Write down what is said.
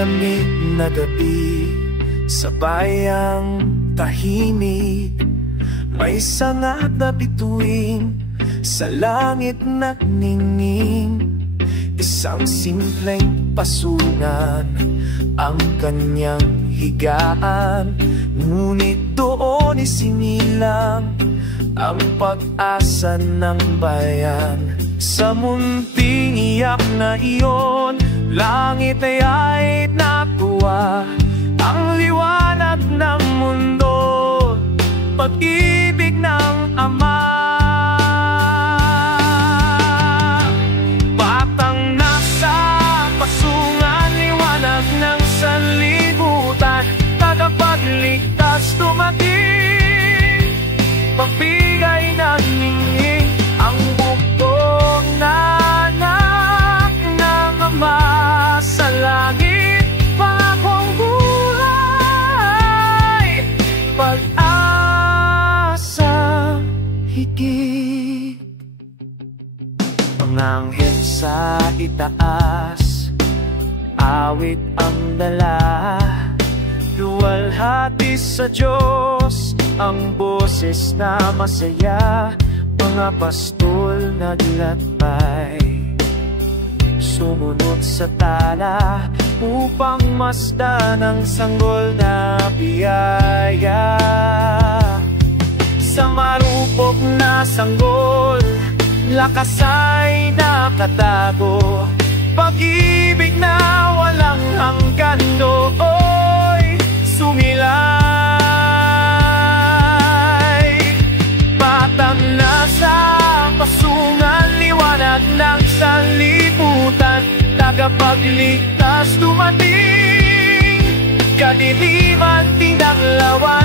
malamig na gabi, sa bayang tahimik, may sangad na bituin, sa langit nagningning. Isang simpleng pasungan ang kanyang higaan, ngunit doon isinilang ang pag-asa ng bayan. Sa munting iyak na iyon, langit ay natuwa, ang liwanag ng mundo, pag-ibig ng Ama. Batang nasa pasungan, liwanag ng sanlibutan, tagapagligtas dumating, pagbigay ng ningning, ang bugtong na anak ng Ama sa langit, pangakong buhay, pag-asa higit. Mga anghel sa itaas, awit ang dala, luwalhati sa Diyos ang boses na masaya. Mga pastol naglatay, sumunod sa tala, upang masdan ang sanggol na biyaya. Sa marupok na sanggol, lakas ay nakatago, pag-ibig na walang hanggan do'y sumilay. Batang nasa pasungan, liwanag ng sanlibutan, tagapagligtas dumating, kadiliman tinanglawan.